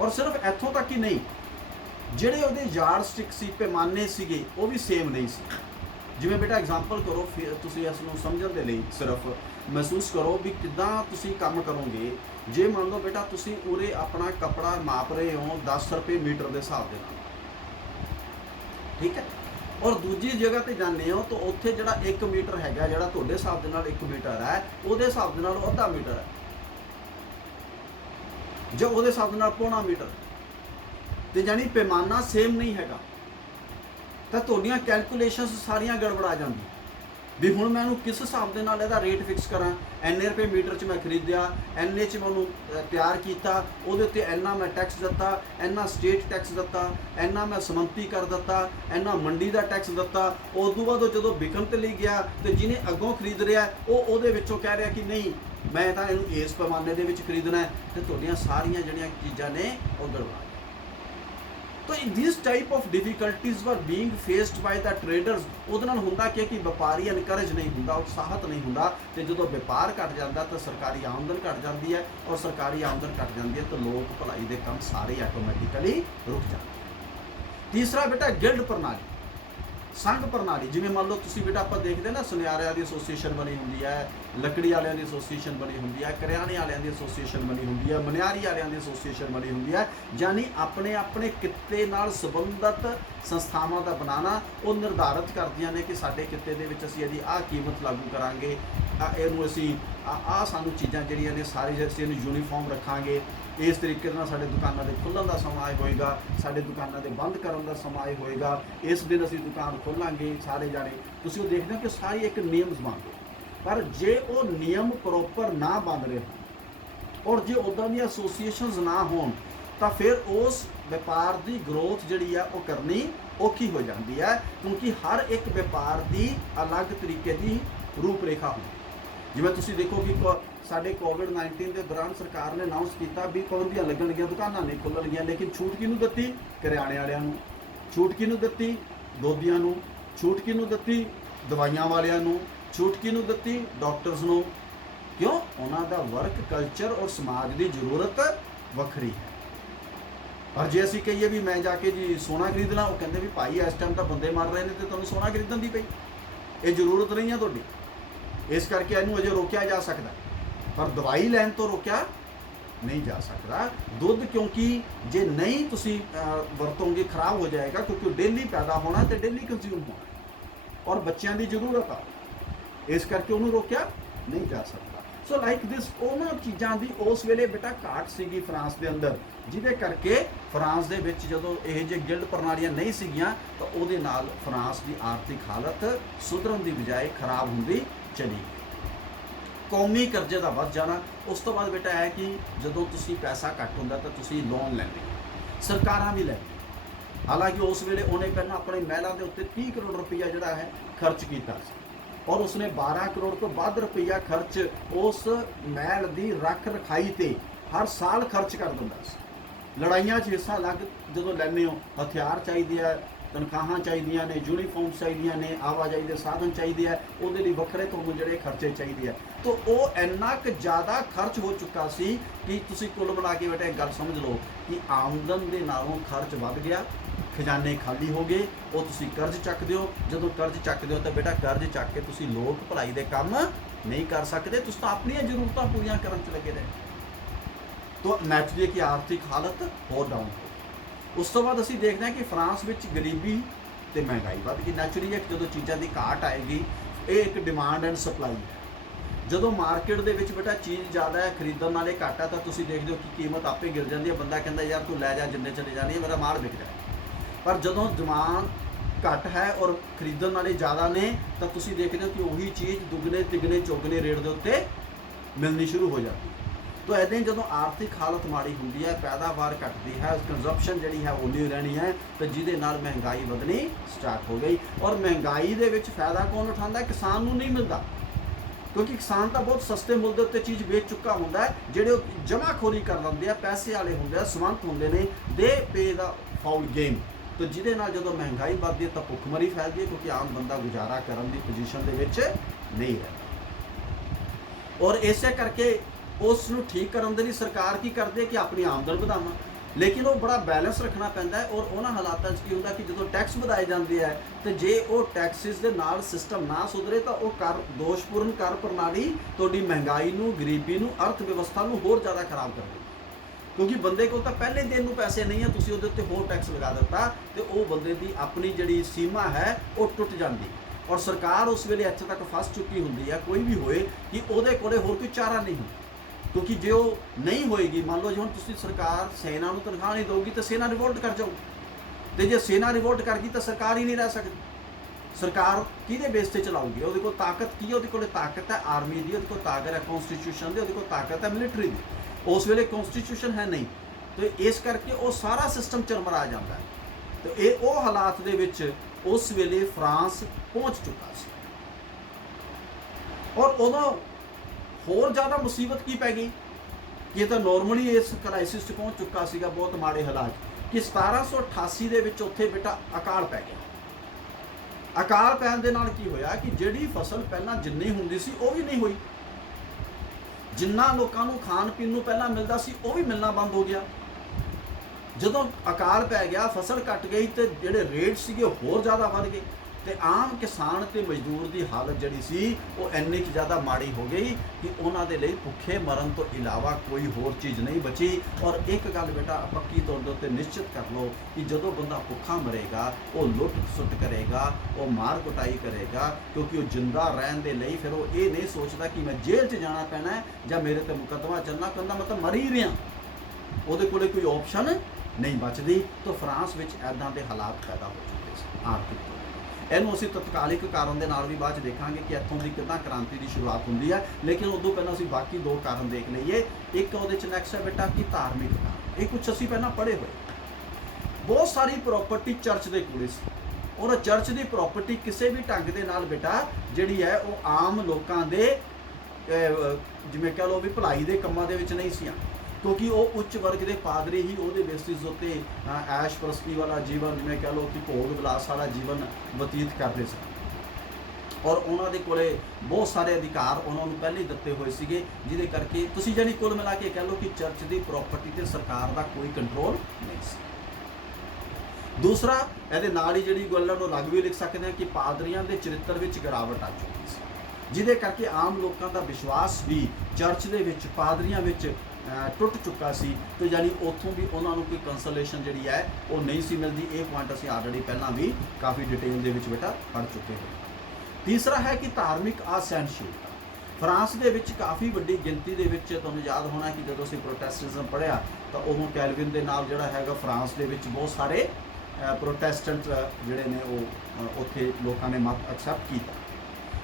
ਔਰ ਸਿਰਫ ਇੱਥੋਂ ਤੱਕ ਹੀ ਨਹੀਂ, ਜਿਹੜੇ ਉਹਦੇ ਯਾਰਡ ਸਟਿਕ ਸੀ, ਪੈਮਾਨੇ ਸੀਗੇ, ਉਹ ਵੀ ਸੇਮ ਨਹੀਂ ਸੀ। ਜਿਵੇਂ ਬੇਟਾ ਐਗਜ਼ਾਮਪਲ ਕਰੋ, ਫਿਰ ਤੁਸੀਂ ਇਸ ਨੂੰ ਸਮਝਣ ਦੇ ਲਈ ਸਿਰਫ ਮਹਿਸੂਸ ਕਰੋ ਵੀ ਕਿੱਦਾਂ ਤੁਸੀਂ ਕੰਮ ਕਰੋਗੇ। ਜੇ ਮੰਨ ਲਓ ਬੇਟਾ ਤੁਸੀਂ ਉਰੇ ਆਪਣਾ ਕੱਪੜਾ ਮਾਪ ਰਹੇ ਹੋ 10 ਰੁਪਏ ਮੀਟਰ ਦੇ ਹਿਸਾਬ ਦੇ ਨਾਲ, ਠੀਕ ਹੈ, ਔਰ ਦੂਜੀ ਜਗ੍ਹਾ 'ਤੇ ਜਾਂਦੇ ਹੋ ਤਾਂ ਉੱਥੇ ਜਿਹੜਾ 1 ਮੀਟਰ ਹੈਗਾ, ਜਿਹੜਾ ਤੁਹਾਡੇ ਹਿਸਾਬ ਦੇ ਨਾਲ 1 ਮੀਟਰ ਹੈ, ਉਹਦੇ ਹਿਸਾਬ ਦੇ ਨਾਲ ਉਹ ਅੱਧਾ ਮੀਟਰ ਹੈ, ਜਾਂ ਉਹਦੇ ਹਿਸਾਬ ਦੇ ਨਾਲ ਪੌਣਾ ਮੀਟਰ, ਤੇ ਜਾਨੀ ਪੈਮਾਨਾ ਸੇਮ ਨਹੀਂ ਹੈਗਾ, ਤਾਂ ਤੁਹਾਡੀਆਂ ਕੈਲਕੂਲੇਸ਼ਨਸ ਸਾਰੀਆਂ ਗੜਬੜਾ ਜਾਂਦੀਆਂ। ਵੀ ਹੁਣ ਮੈਂ ਉਹਨੂੰ ਕਿਸ ਹਿਸਾਬ ਦੇ ਨਾਲ ਇਹਦਾ ਰੇਟ ਫਿਕਸ ਕਰਾਂ। ਇੰਨੇ ਰੁਪਏ ਮੀਟਰ 'ਚ ਮੈਂ ਖਰੀਦਿਆ, ਇੰਨੇ 'ਚ ਮੈਂ ਉਹਨੂੰ ਤਿਆਰ ਕੀਤਾ, ਉਹਦੇ ਉੱਤੇ ਇੰਨਾ ਮੈਂ ਟੈਕਸ ਦਿੱਤਾ, ਇੰਨਾ ਸਟੇਟ ਟੈਕਸ ਦਿੱਤਾ, ਇੰਨਾ ਮੈਂ ਸਮੰਤੀ ਕਰ ਦਿੱਤਾ, ਇੰਨਾ ਮੰਡੀ ਦਾ ਟੈਕਸ ਦਿੱਤਾ। ਉਸ ਤੋਂ ਬਾਅਦ ਉਹ ਜਦੋਂ ਵਿਕਣ ਤੇ ਲਈ ਗਿਆ ਤੇ ਜਿਹਨੇ ਅੱਗੋਂ ਖਰੀਦ ਰਿਹਾ ਉਹ ਉਹਦੇ ਵਿੱਚੋਂ ਕਹਿ ਰਿਹਾ ਕਿ ਨਹੀਂ ਮੈਂ ਤਾਂ ਇਹਨੂੰ ਇਸ ਪੈਮਾਨੇ ਦੇ ਵਿੱਚ ਖਰੀਦਣਾ ਹੈ, ਤੇ ਤੁਹਾਡੀਆਂ ਸਾਰੀਆਂ ਜਿਹੜੀਆਂ ਚੀਜ਼ਾਂ ਨੇ ਉਹ ਗੜਬੜ। तो this type of difficulties were being faced by the traders. ਉਹਦੇ ਨਾਲ ਹੁੰਦਾ ਕਿ ਵਪਾਰੀ ਇਨਕਰੇਜ ਨਹੀਂ ਹੁੰਦਾ, ਉਤਸ਼ਾਹਿਤ ਨਹੀਂ ਹੁੰਦਾ, ਤੇ ਜਦੋਂ ਵਪਾਰ ਘਟ ਜਾਂਦਾ ਤਾਂ ਸਰਕਾਰੀ ਆਮਦਨ ਘਟ ਜਾਂਦੀ ਹੈ, ਔਰ ਸਰਕਾਰੀ ਆਮਦਨ ਘਟ ਜਾਂਦੀ ਹੈ ਤਾਂ ਲੋਕ ਭਲਾਈ ਦੇ ਕੰਮ ਸਾਰੇ ਆਟੋਮੈਟਿਕਲੀ ਰੁਕ ਜਾਂਦੇ। ਤੀਸਰਾ ਬੇਟਾ ਗਿਲਡ ਪ੍ਰਣਾਲੀ, ਸੰਘ ਪ੍ਰਣਾਲੀ। ਜਿਵੇਂ ਮੰਨ ਲਓ ਤੁਸੀਂ ਬੇਟਾ ਆਪਾਂ ਦੇਖਦੇ ਨਾ ਸੁਨਿਆਰਿਆਂ ਦੀ ਐਸੋਸੀਏਸ਼ਨ ਬਣੀ ਹੁੰਦੀ ਹੈ, ਲੱਕੜੀ ਵਾਲਿਆਂ ਦੀ ਐਸੋਸੀਏਸ਼ਨ ਬਣੀ ਹੁੰਦੀ ਹੈ, ਕਰਿਆਨੇ ਵਾਲਿਆਂ ਦੀ ਐਸੋਸੀਏਸ਼ਨ ਬਣੀ ਹੁੰਦੀ ਹੈ, ਮਨਿਆਰੀ ਵਾਲਿਆਂ ਦੀ ਐਸੋਸੀਏਸ਼ਨ ਬਣੀ ਹੁੰਦੀ ਹੈ। ਯਾਨੀ ਆਪਣੇ ਆਪਣੇ ਕਿੱਤੇ ਨਾਲ ਸੰਬੰਧਿਤ ਸੰਸਥਾਵਾਂ ਦਾ ਬਣਾਉਣਾ, ਉਹ ਨਿਰਧਾਰਿਤ ਕਰਦੀਆਂ ਨੇ ਕਿ ਸਾਡੇ ਕਿੱਤੇ ਦੇ ਵਿੱਚ ਅਸੀਂ ਇਹਦੀ ਆਹ ਕੀਮਤ ਲਾਗੂ ਕਰਾਂਗੇ, ਇਹਨੂੰ ਅਸੀਂ ਆਹ ਸਾਨੂੰ ਚੀਜ਼ਾਂ ਜਿਹੜੀਆਂ ਨੇ ਸਾਰੀ ਅਸੀਂ ਇਹਨੂੰ ਯੂਨੀਫਾਰਮ ਰੱਖਾਂਗੇ, ਇਸ ਤਰੀਕੇ ਨਾਲ ਸਾਡੇ ਦੁਕਾਨਾਂ ਦੇ ਖੁੱਲ੍ਹਣ ਦਾ ਸਮਾਂ ਹੋਏਗਾ, ਸਾਡੇ ਦੁਕਾਨਾਂ ਦੇ ਬੰਦ ਕਰਨ ਦਾ ਸਮਾਂ ਹੋਏਗਾ, ਇਸ ਦਿਨ ਅਸੀਂ ਦੁਕਾਨ ਖੋਲਾਂਗੇ ਸਾਰੇ ਜਾਣੇ। ਤੁਸੀਂ ਉਹ ਦੇਖਦੇ ਹੋ ਕਿ ਸਾਰੀ ਇੱਕ ਨਿਯਮ ਬਣਦੇ, ਪਰ ਜੇ ਉਹ ਨਿਯਮ ਪ੍ਰੋਪਰ ਨਾ ਬਣ ਰਹੇ ਔਰ ਜੇ ਉੱਦਾਂ ਦੀਆਂ ਐਸੋਸੀਏਸ਼ਨਸ ਨਾ ਹੋਣ ਤਾਂ ਫਿਰ ਉਸ ਵਪਾਰ ਦੀ ਗਰੋਥ ਜਿਹੜੀ ਆ ਉਹ ਕਰਨੀ ਔਖੀ ਹੋ ਜਾਂਦੀ ਹੈ, ਕਿਉਂਕਿ ਹਰ ਇੱਕ ਵਪਾਰ ਦੀ ਅਲੱਗ ਤਰੀਕੇ ਦੀ ਰੂਪਰੇਖਾ ਹੁੰਦੀ। ਜਿਵੇਂ ਤੁਸੀਂ ਦੇਖੋ ਕਿ ਸਾਡੇ ਕੋਵਿਡ-19 ਦੇ ਦੌਰਾਨ ਸਰਕਾਰ ਨੇ ਅਨਾਉਂਸ ਕੀਤਾ ਵੀ ਪਾਬੰਦੀਆਂ ਲੱਗਣਗੀਆਂ, ਦੁਕਾਨਾਂ ਨਹੀਂ ਖੁੱਲਣਗੀਆਂ, ਲੇਕਿਨ ਛੂਟ ਕਿਹਨੂੰ ਦਿੱਤੀ? ਕਰਿਆਣੇ ਵਾਲਿਆਂ ਨੂੰ। ਛੂਟ ਕਿਹਨੂੰ ਦਿੱਤੀ? ਦੋਧੀਆਂ ਨੂੰ। ਛੂਟ ਕਿਹਨੂੰ ਦਿੱਤੀ? ਦਵਾਈਆਂ ਵਾਲਿਆਂ ਨੂੰ। ਛੂਟ ਕਿਹਨੂੰ ਦਿੱਤੀ? ਡਾਕਟਰਸ ਨੂੰ। ਕਿਉਂ? ਉਹਨਾਂ ਦਾ ਵਰਕ ਕਲਚਰ ਔਰ ਸਮਾਜ ਦੀ ਜ਼ਰੂਰਤ ਵੱਖਰੀ ਹੈ। ਔਰ ਜੇ ਅਸੀਂ ਕਹੀਏ ਵੀ ਮੈਂ ਜਾ ਕੇ ਜੀ ਸੋਨਾ ਖਰੀਦਣਾ, ਉਹ ਕਹਿੰਦੇ ਵੀ ਭਾਈ ਇਸ ਟਾਈਮ ਤਾਂ ਬੰਦੇ ਮਰ ਰਹੇ ਨੇ ਤੇ ਤੁਹਾਨੂੰ ਸੋਨਾ ਖਰੀਦਣ ਦੀ ਪਈ, ਇਹ ਜ਼ਰੂਰਤ ਨਹੀਂ ਹੈ ਤੁਹਾਡੀ, ਇਸ ਕਰਕੇ ਇਹਨੂੰ ਅਜੇ ਰੋਕਿਆ ਜਾ ਸਕਦਾ, ਪਰ ਦਵਾਈ ਲੈਣ ਤੋਂ ਰੋਕਿਆ ਨਹੀਂ ਜਾ ਸਕਦਾ। ਦੁੱਧ ਕਿਉਂਕਿ ਜੇ ਨਹੀਂ ਤੁਸੀਂ ਵਰਤੋਂਗੇ ਖਰਾਬ ਹੋ ਜਾਏਗਾ, ਕਿਉਂਕਿ ਡੇਲੀ ਪੈਦਾ ਹੋਣਾ ਤੇ ਡੇਲੀ ਕੰਜ਼ਿਊਮ ਹੋਣਾ, ਔਰ ਬੱਚਿਆਂ ਦੀ ਜ਼ਰੂਰਤ ਆ, ਇਸ ਕਰਕੇ ਉਹਨੂੰ ਰੋਕਿਆ ਨਹੀਂ ਜਾ ਸਕਦਾ। ਸੋ ਲਾਈਕ ਦਿਸ ਉਹਨਾਂ ਚੀਜ਼ਾਂ ਦੀ ਉਸ ਵੇਲੇ ਬੇਟਾ ਘਾਟ ਸੀਗੀ ਫਰਾਂਸ ਦੇ ਅੰਦਰ, ਜਿਹਦੇ ਕਰਕੇ ਫਰਾਂਸ ਦੇ ਵਿੱਚ ਜਦੋਂ ਇਹ ਜਿਹੇ ਗਿਲਡ ਪ੍ਰਣਾਲੀਆਂ ਨਹੀਂ ਸੀਗੀਆਂ ਤਾਂ ਉਹਦੇ ਨਾਲ ਫਰਾਂਸ ਦੀ ਆਰਥਿਕ ਹਾਲਤ ਸੁਧਰਨ ਦੀ ਬਜਾਏ ਖਰਾਬ ਹੁੰਦੀ ਚਲੀ ਗਈ। ਕੌਮੀ ਕਰਜ਼ੇ ਦਾ ਵੱਧ ਜਾਣਾ। ਉਸ ਤੋਂ ਬਾਅਦ ਬੇਟਾ ਹੈ ਕਿ ਜਦੋਂ ਤੁਸੀਂ ਪੈਸਾ ਘੱਟ ਹੁੰਦਾ ਤਾਂ ਤੁਸੀਂ ਲੋਨ ਲੈਂਦੇ, ਸਰਕਾਰਾਂ ਵੀ ਲੈਂਦੀਆਂ। ਹਾਲਾਂਕਿ ਉਸ ਵੇਲੇ ਉਹਨੇ ਪਹਿਲਾਂ ਆਪਣੇ ਮਹਿਲਾਂ ਦੇ ਉੱਤੇ 30 ਕਰੋੜ ਰੁਪਈਆ ਜਿਹੜਾ ਹੈ ਖਰਚ ਕੀਤਾ ਸੀ, ਔਰ ਉਸਨੇ 12 ਕਰੋੜ ਤੋਂ ਵੱਧ ਰੁਪਈਆ ਖਰਚ ਉਸ ਮਹਿਲ ਦੀ ਰੱਖ ਰਖਾਈ ਤੇ ਹਰ ਸਾਲ ਖਰਚ ਕਰ ਦਿੰਦਾ ਸੀ। ਲੜਾਈਆਂ 'ਚ ਹਿੱਸਾ ਜਦੋਂ ਲੈਂਦੇ ਹੋ, ਹਥਿਆਰ ਚਾਹੀਦੇ ਆ, ਤਨਖਾਹਾਂ ਚਾਹੀਦੀਆਂ ਨੇ, ਯੂਨੀਫਾਰਮ ਚਾਹੀਦੀਆਂ ਨੇ, ਆਵਾਜਾਈ ਦੇ ਸਾਧਨ ਚਾਹੀਦੇ ਆ, ਉਹਦੇ ਲਈ ਵੱਖਰੇ ਤੁਹਾਨੂੰ ਜਿਹੜੇ ਖਰਚੇ ਚਾਹੀਦੇ ਆ। ਤਾਂ ਉਹ ਇੰਨਾ ਕੁ ਜ਼ਿਆਦਾ ਖਰਚ ਹੋ ਚੁੱਕਾ ਸੀ ਕਿ ਤੁਸੀਂ ਕੁੱਲ ਮਿਲਾ ਕੇ ਬੇਟਾ ਇੱਕ ਗੱਲ ਸਮਝ ਲਓ ਕਿ ਆਮਦਨ ਦੇ ਨਾਲੋਂ ਖਰਚ ਵੱਧ ਗਿਆ, ਖਜ਼ਾਨੇ ਖਾਲੀ ਹੋ ਗਏ, ਉਹ ਤੁਸੀਂ ਕਰਜ਼ ਚੱਕਦੇ ਹੋ। ਜਦੋਂ ਕਰਜ਼ ਚੱਕਦੇ ਹੋ ਤਾਂ ਬੇਟਾ ਕਰਜ਼ ਚੱਕ ਕੇ ਤੁਸੀਂ ਲੋਕ ਭਲਾਈ ਦੇ ਕੰਮ ਨਹੀਂ ਕਰ ਸਕਦੇ, ਤੁਸੀਂ ਤਾਂ ਆਪਣੀਆਂ ਜ਼ਰੂਰਤਾਂ ਪੂਰੀਆਂ ਕਰਨ 'ਚ ਲੱਗੇ ਰਹੇ। ਤਾਂ ਨੈਚੁਰਲੀ ਕਿ ਆਰਥਿਕ ਹਾਲਤ ਹੋਰ ਡਾਊਨ ਹੋ। ਉਸ ਤੋਂ ਬਾਅਦ ਅਸੀਂ ਦੇਖਦੇ ਹਾਂ ਕਿ ਫਰਾਂਸ ਵਿੱਚ ਗਰੀਬੀ ਤੇ ਮਹਿੰਗਾਈ ਵੱਧ ਗਈ। ਨੈਚੁਰਲੀ ਹੈ ਕਿ ਜਦੋਂ ਚੀਜ਼ਾਂ ਦੀ ਘਾਟ ਆਏਗੀ, ਇਹ ਇੱਕ ਡਿਮਾਂਡ ਐਂਡ ਸਪਲਾਈ ਹੈ। ਜਦੋਂ ਮਾਰਕੀਟ ਦੇ ਵਿੱਚ ਬੇਟਾ ਚੀਜ਼ ਜ਼ਿਆਦਾ ਹੈ, ਖਰੀਦਣ ਵਾਲੇ ਘੱਟ ਆ, ਤਾਂ ਤੁਸੀਂ ਦੇਖਦੇ ਹੋ ਕਿ ਕੀਮਤ ਆਪੇ ਗਿਰ ਜਾਂਦੀ ਹੈ। ਬੰਦਾ ਕਹਿੰਦਾ ਯਾਰ ਤੂੰ ਲੈ ਜਾ, ਜਿੰਨੇ ਚਲੇ ਜਾਣੀ ਹੈ, ਮੇਰਾ ਮਾਲ ਵਿਕ ਜਾਏ। ਪਰ ਜਦੋਂ ਡਿਮਾਂਡ ਘੱਟ ਹੈ ਔਰ ਖਰੀਦਣ ਵਾਲੇ ਜ਼ਿਆਦਾ ਨੇ ਤਾਂ ਤੁਸੀਂ ਦੇਖਦੇ ਹੋ ਕਿ ਉਹੀ ਚੀਜ਼ ਦੁੱਗਣੇ ਤਿੱਗਣੇ ਚੌਗਣੇ ਰੇਟ ਦੇ ਉੱਤੇ ਮਿਲਣੀ ਸ਼ੁਰੂ ਹੋ ਜਾਂਦੀ ਹੈ। ਤਾਂ ਇੱਦਾਂ ਹੀ ਜਦੋਂ ਆਰਥਿਕ ਹਾਲਤ ਮਾੜੀ ਹੁੰਦੀ ਹੈ, ਪੈਦਾਵਾਰ ਘਟਦੀ ਹੈ, ਕੰਜ਼ੰਪਸ਼ਨ ਜਿਹੜੀ ਹੈ ਉਨੀ ਰਹਿਣੀ ਹੈ, ਤਾਂ ਜਿਹਦੇ ਨਾਲ ਮਹਿੰਗਾਈ ਵਧਣੀ ਸਟਾਰਟ ਹੋ ਗਈ। ਔਰ ਮਹਿੰਗਾਈ ਦੇ ਵਿੱਚ ਫਾਇਦਾ ਕੌਣ ਉਠਾਉਂਦਾ? ਕਿਸਾਨ ਨੂੰ ਨਹੀਂ ਮਿਲਦਾ, ਕਿਉਂਕਿ ਕਿਸਾਨ ਤਾਂ ਬਹੁਤ ਸਸਤੇ ਮੁੱਲ ਦੇ ਉੱਤੇ ਚੀਜ਼ ਵੇਚ ਚੁੱਕਾ ਹੁੰਦਾ ਹੈ। ਜਿਹੜੇ ਉਹ ਜਮਾਖੋਰੀ ਕਰ ਲੈਂਦੇ ਆ, ਪੈਸੇ ਵਾਲੇ ਹੁੰਦੇ ਆ, ਸਮੰਤ ਹੁੰਦੇ ਨੇ, ਦੇ ਪੇ ਦਾ ਫਾਊਲ ਗੇਮ। ਤਾਂ ਜਿਹਦੇ ਨਾਲ ਜਦੋਂ ਮਹਿੰਗਾਈ ਵੱਧਦੀ ਹੈ ਤਾਂ ਭੁੱਖਮਰੀ ਫੈਲਦੀ ਹੈ, ਕਿਉਂਕਿ ਆਮ ਬੰਦਾ ਗੁਜ਼ਾਰਾ ਕਰਨ ਦੀ ਪੋਜੀਸ਼ਨ ਦੇ ਵਿੱਚ ਨਹੀਂ ਰਹਿੰਦਾ। ਔਰ ਇਸੇ ਕਰਕੇ ਉਸ ਨੂੰ ਠੀਕ ਕਰਨ ਦੇ ਲਈ ਸਰਕਾਰ ਕੀ ਕਰਦੀ ਹੈ ਕਿ ਆਪਣੀ ਆਮਦਨ ਵਧਾਵਾਂ, ਲੇਕਿਨ ਉਹ ਬੜਾ ਬੈਲੈਂਸ ਰੱਖਣਾ ਪੈਂਦਾ ਹੈ। ਔਰ ਉਹਨਾਂ ਹਾਲਾਤਾਂ 'ਚ ਕੀ ਹੁੰਦਾ ਕਿ ਜਦੋਂ ਟੈਕਸ ਵਧਾਏ ਜਾਂਦੇ ਹੈ ਤੇ ਜੇ ਉਹ ਟੈਕਸਿਸ ਦੇ ਨਾਲ ਸਿਸਟਮ ਨਾ ਸੁਧਰੇ ਤਾਂ ਉਹ ਦੋਸ਼ਪੂਰਨ ਕਰ ਪ੍ਰਣਾਲੀ ਤੁਹਾਡੀ ਮਹਿੰਗਾਈ ਨੂੰ, ਗਰੀਬੀ ਨੂੰ, ਅਰਥ ਵਿਵਸਥਾ ਨੂੰ ਹੋਰ ਜ਼ਿਆਦਾ ਖਰਾਬ ਕਰ ਦਿੰਦੀ। ਕਿਉਂਕਿ ਬੰਦੇ ਕੋਲ ਤਾਂ ਪਹਿਲੇ ਦਿਨ ਨੂੰ ਪੈਸੇ ਨਹੀਂ ਹੈ, ਤੁਸੀਂ ਉਹਦੇ ਉੱਤੇ ਹੋਰ ਟੈਕਸ ਲਗਾ ਦਿੱਤਾ ਤੇ ਉਹ ਬੰਦੇ ਦੀ ਆਪਣੀ ਜਿਹੜੀ ਸੀਮਾ ਹੈ ਉਹ ਟੁੱਟ ਜਾਂਦੀ। ਔਰ ਸਰਕਾਰ ਉਸ ਵੇਲੇ ਇੱਥੇ ਤੱਕ ਫਸ ਚੁੱਕੀ ਹੁੰਦੀ ਹੈ, ਕੋਈ ਵੀ ਹੋਏ, ਕਿ ਉਹਦੇ ਕੋਲੇ ਹੋਰ ਕੋਈ ਚਾਰਾ ਨਹੀਂ ਹੁੰਦਾ। ਕਿਉਂਕਿ ਜੇ ਉਹ ਨਹੀਂ ਹੋਏਗੀ, ਮੰਨ ਲਓ ਜੇ ਹੁਣ ਤੁਸੀਂ ਸਰਕਾਰ ਸੈਨਾ ਨੂੰ ਤਨਖਾਹ ਨਹੀਂ ਦੇਊਗੀ ਤਾਂ ਸੈਨਾ ਰਿਵੋਲਟ ਕਰ ਜਾਊ, ਤੇ ਜੇ ਸੈਨਾ ਰਿਵੋਲਟ ਕਰ ਗਈ ਤਾਂ ਸਰਕਾਰ ਹੀ ਨਹੀਂ ਰਹਿ ਸਕਦੀ। ਸਰਕਾਰ ਕਿਹਦੇ ਬੇਸ ਤੇ ਚਲਾਊਗੀ? ਉਹਦੇ ਕੋਲ ਤਾਕਤ ਕੀ ਹੈ? ਉਹਦੇ ਕੋਲ ਤਾਕਤ ਹੈ ਆਰਮੀ ਦੀ, ਉਹਦੇ ਕੋਲ ਤਾਕਤ ਹੈ ਕੌਨਸਟੀਟਿਊਸ਼ਨ ਦੀ, ਉਹਦੇ ਕੋਲ ਤਾਕਤ ਹੈ ਮਿਲਟਰੀ ਦੀ। ਉਸ ਵੇਲੇ ਕੌਨਸਟੀਟਿਊਸ਼ਨ ਹੈ ਨਹੀਂ, ਤੇ ਇਸ ਕਰਕੇ ਉਹ ਸਾਰਾ ਸਿਸਟਮ ਚਰਮਰਾ ਜਾਂਦਾ ਹੈ। ਤੇ ਇਹ ਉਹ ਹਾਲਾਤ ਦੇ ਵਿੱਚ ਉਸ ਵੇਲੇ ਫਰਾਂਸ ਪਹੁੰਚ ਚੁੱਕਾ ਸੀ। ਔਰ ਉਦੋਂ ਹੋਰ ਜ਼ਿਆਦਾ ਮੁਸੀਬਤ ਕੀ ਪੈ ਗਈ ਕਿ ਇਹ ਤਾਂ ਨੋਰਮਲੀ ਇਸ ਕ੍ਰਾਈਸਿਸ 'ਚ ਪਹੁੰਚ ਚੁੱਕਾ ਸੀਗਾ, ਬਹੁਤ ਮਾੜੇ ਹਾਲਾਤ, ਕਿ 1788 ਦੇ ਵਿੱਚ ਉੱਥੇ ਬੇਟਾ ਅਕਾਲ ਪੈ ਗਿਆ। ਅਕਾਲ ਪੈਣ ਦੇ ਨਾਲ ਕੀ ਹੋਇਆ ਕਿ ਜਿਹੜੀ ਫਸਲ ਪਹਿਲਾਂ ਜਿੰਨੀ ਹੁੰਦੀ ਸੀ ਉਹ ਵੀ ਨਹੀਂ ਹੋਈ, ਜਿੰਨਾ ਲੋਕਾਂ ਨੂੰ ਖਾਣ ਪੀਣ ਨੂੰ ਪਹਿਲਾਂ ਮਿਲਦਾ ਸੀ ਉਹ ਵੀ ਮਿਲਣਾ ਬੰਦ ਹੋ ਗਿਆ। ਜਦੋਂ ਅਕਾਲ ਪੈ ਗਿਆ, ਫਸਲ ਘਟ ਗਈ ਤੇ ਜਿਹੜੇ ਰੇਟ ਸੀਗੇ ਹੋਰ ਜ਼ਿਆਦਾ ਵੱਧ ਗਏ, ਤੇ ਆਮ ਕਿਸਾਨ ਤੇ ਮਜ਼ਦੂਰ ਦੀ ਹਾਲਤ ਜਿਹੜੀ ਸੀ ਉਹ ਇੰਨੀ ਕੁ ਜ਼ਿਆਦਾ ਮਾੜੀ ਹੋ ਗਈ ਕਿ ਉਹਨਾਂ ਦੇ ਲਈ ਭੁੱਖੇ ਮਰਨ ਤੋਂ ਇਲਾਵਾ ਕੋਈ ਹੋਰ ਚੀਜ਼ ਨਹੀਂ ਬਚੀ। ਔਰ ਇੱਕ ਗੱਲ ਬੇਟਾ ਪੱਕੀ ਤੌਰ ਦੇ ਉੱਤੇ ਨਿਸ਼ਚਿਤ ਕਰ ਲਓ ਕਿ ਜਦੋਂ ਬੰਦਾ ਭੁੱਖਾ ਮਰੇਗਾ, ਉਹ ਲੁੱਟ ਸੁੱਟ ਕਰੇਗਾ, ਉਹ ਮਾਰ ਕੁਟਾਈ ਕਰੇਗਾ, ਕਿਉਂਕਿ ਉਹ ਜਿੰਦਾ ਰਹਿਣ ਦੇ ਲਈ ਫਿਰ ਉਹ ਇਹ ਨਹੀਂ ਸੋਚਦਾ ਕਿ ਮੈਂ ਜੇਲ੍ਹ 'ਚ ਜਾਣਾ ਪੈਣਾ ਹੈ ਜਾਂ ਮੇਰੇ ਤੇ ਮੁਕੱਦਮਾ ਚੱਲਣਾ, ਕਹਿੰਦਾ ਮੈਂ ਤਾਂ ਮਰ ਹੀ ਰਿਹਾ। ਉਹਦੇ ਕੋਲੇ ਕੋਈ ਆਪਸ਼ਨ ਨਹੀਂ ਬਚਦੀ। ਤਾਂ ਫਰਾਂਸ ਵਿੱਚ ਇੱਦਾਂ ਦੇ ਹਾਲਾਤ ਪੈਦਾ ਹੋ ਚੁੱਕੇ ਸੀ ਆਰਥਿਕ ਤੌਰ। ਇਹਨੂੰ ਅਸੀਂ ਤਤਕਾਲਿਕ ਕਾਰਨ ਦੇ ਨਾਲ ਵੀ ਬਾਅਦ 'ਚ ਦੇਖਾਂਗੇ ਕਿ ਇੱਥੋਂ ਦੀ ਕਿੱਦਾਂ ਕ੍ਰਾਂਤੀ ਦੀ ਸ਼ੁਰੂਆਤ ਹੁੰਦੀ ਹੈ, ਲੇਕਿਨ ਉਦੋਂ ਪਹਿਲਾਂ ਅਸੀਂ ਬਾਕੀ ਦੋ ਕਾਰਨ ਦੇਖ ਲਈਏ। ਇੱਕ ਉਹਦੇ 'ਚ ਨੈਕਸਟ ਹੈ ਬੇਟਾ ਕਿ ਧਾਰਮਿਕ ਕਾਰਨ। ਇਹ ਕੁਛ ਅਸੀਂ ਪਹਿਲਾਂ ਪੜ੍ਹੇ ਹੋਏ। ਬਹੁਤ ਸਾਰੀ ਪ੍ਰਾਪਰਟੀ ਚਰਚ ਦੇ ਕੋਲੇ ਸੀ, ਔਰ ਚਰਚ ਦੀ ਪ੍ਰਾਪਰਟੀ ਕਿਸੇ ਵੀ ਢੰਗ ਦੇ ਨਾਲ ਬੇਟਾ ਜਿਹੜੀ ਹੈ ਉਹ ਆਮ ਲੋਕਾਂ ਦੇ ਜਿਵੇਂ ਕਹਿ ਲਓ ਵੀ ਭਲਾਈ ਦੇ ਕੰਮਾਂ ਦੇ ਵਿੱਚ ਨਹੀਂ ਸੀ, ਕਿਉਂਕਿ ਉਹ ਉੱਚ ਵਰਗ ਦੇ ਪਾਦਰੀ ਹੀ ਉਹਦੇ ਬੇਸਿਸ ਉੱਤੇ ਐਸ਼ ਪ੍ਰਸਤੀ ਵਾਲਾ ਜੀਵਨ, ਜਿਵੇਂ ਕਹਿ ਲਓ ਕਿ ਭੋਗ ਵਿਲਾਸ ਵਾਲਾ ਜੀਵਨ ਬਤੀਤ ਕਰਦੇ ਸਨ। ਔਰ ਉਹਨਾਂ ਦੇ ਕੋਲੇ ਬਹੁਤ ਸਾਰੇ ਅਧਿਕਾਰ ਉਹਨਾਂ ਨੂੰ ਪਹਿਲੇ ਦਿੱਤੇ ਹੋਏ ਸੀਗੇ, ਜਿਹਦੇ ਕਰਕੇ ਤੁਸੀਂ ਜਾਨੀ ਕੁੱਲ ਮਿਲਾ ਕੇ ਕਹਿ ਲਓ ਕਿ ਚਰਚ ਦੀ ਪ੍ਰਾਪਰਟੀ ਤੇ ਸਰਕਾਰ ਦਾ ਕੋਈ ਕੰਟਰੋਲ ਨਹੀਂ ਸੀ। ਦੂਸਰਾ, ਇਹਦੇ ਨਾਲ ਹੀ ਜਿਹੜੀ ਗੱਲ ਨੂੰ ਲੱਗ ਵੀ ਲਿਖ ਸਕਦੇ ਹਾਂ ਕਿ ਪਾਦਰੀਆਂ ਦੇ ਚਰਿੱਤਰ ਵਿੱਚ ਗਿਰਾਵਟ ਆ ਚੁੱਕੀ ਸੀ, ਜਿਹਦੇ ਕਰਕੇ ਆਮ ਲੋਕਾਂ ਦਾ ਵਿਸ਼ਵਾਸ ਵੀ ਚਰਚ ਦੇ ਵਿੱਚ ਪਾਦਰੀਆਂ ਵਿੱਚ ਟੁੱਟ ਚੁੱਕਾ ਸੀ। ਤੇ ਯਾਨੀ ਉੱਥੋਂ ਵੀ ਉਹਨਾਂ ਨੂੰ ਕੋਈ ਕੰਸੋਲੇਸ਼ਨ ਜਿਹੜੀ ਹੈ ਉਹ ਨਹੀਂ ਸੀ ਮਿਲਦੀ। ਇਹ ਪੁਆਇੰਟ ਅਸੀਂ ਆਲਰੇਡੀ ਪਹਿਲਾਂ ਵੀ ਕਾਫੀ ਡਿਟੇਲ ਦੇ ਵਿੱਚ ਬੇਟਾ ਪੜ੍ਹ ਚੁੱਕੇ ਹਾਂ। ਤੀਸਰਾ ਹੈ ਕਿ ਧਾਰਮਿਕ ਅਸਹਿਣਸ਼ੀਲਤਾ। ਫਰਾਂਸ ਦੇ ਵਿੱਚ ਕਾਫੀ ਵੱਡੀ ਗਿਣਤੀ ਦੇ ਵਿੱਚ ਤੁਹਾਨੂੰ ਯਾਦ ਹੋਣਾ ਕਿ ਜਦੋਂ ਅਸੀਂ ਪ੍ਰੋਟੈਸਟੈਂਟਿਜ਼ਮ ਪੜ੍ਹਿਆ ਤਾਂ ਉਦੋਂ ਕੈਲਵਿਨ ਦੇ ਨਾਲ ਜਿਹੜਾ ਹੈਗਾ ਫਰਾਂਸ ਦੇ ਵਿੱਚ ਬਹੁਤ ਸਾਰੇ ਪ੍ਰੋਟੈਸਟੈਂਟ ਜਿਹੜੇ ਨੇ ਉਹ ਉੱਥੇ ਲੋਕਾਂ ਨੇ ਮਤ ਐਕਸੈਪਟ ਕੀਤਾ।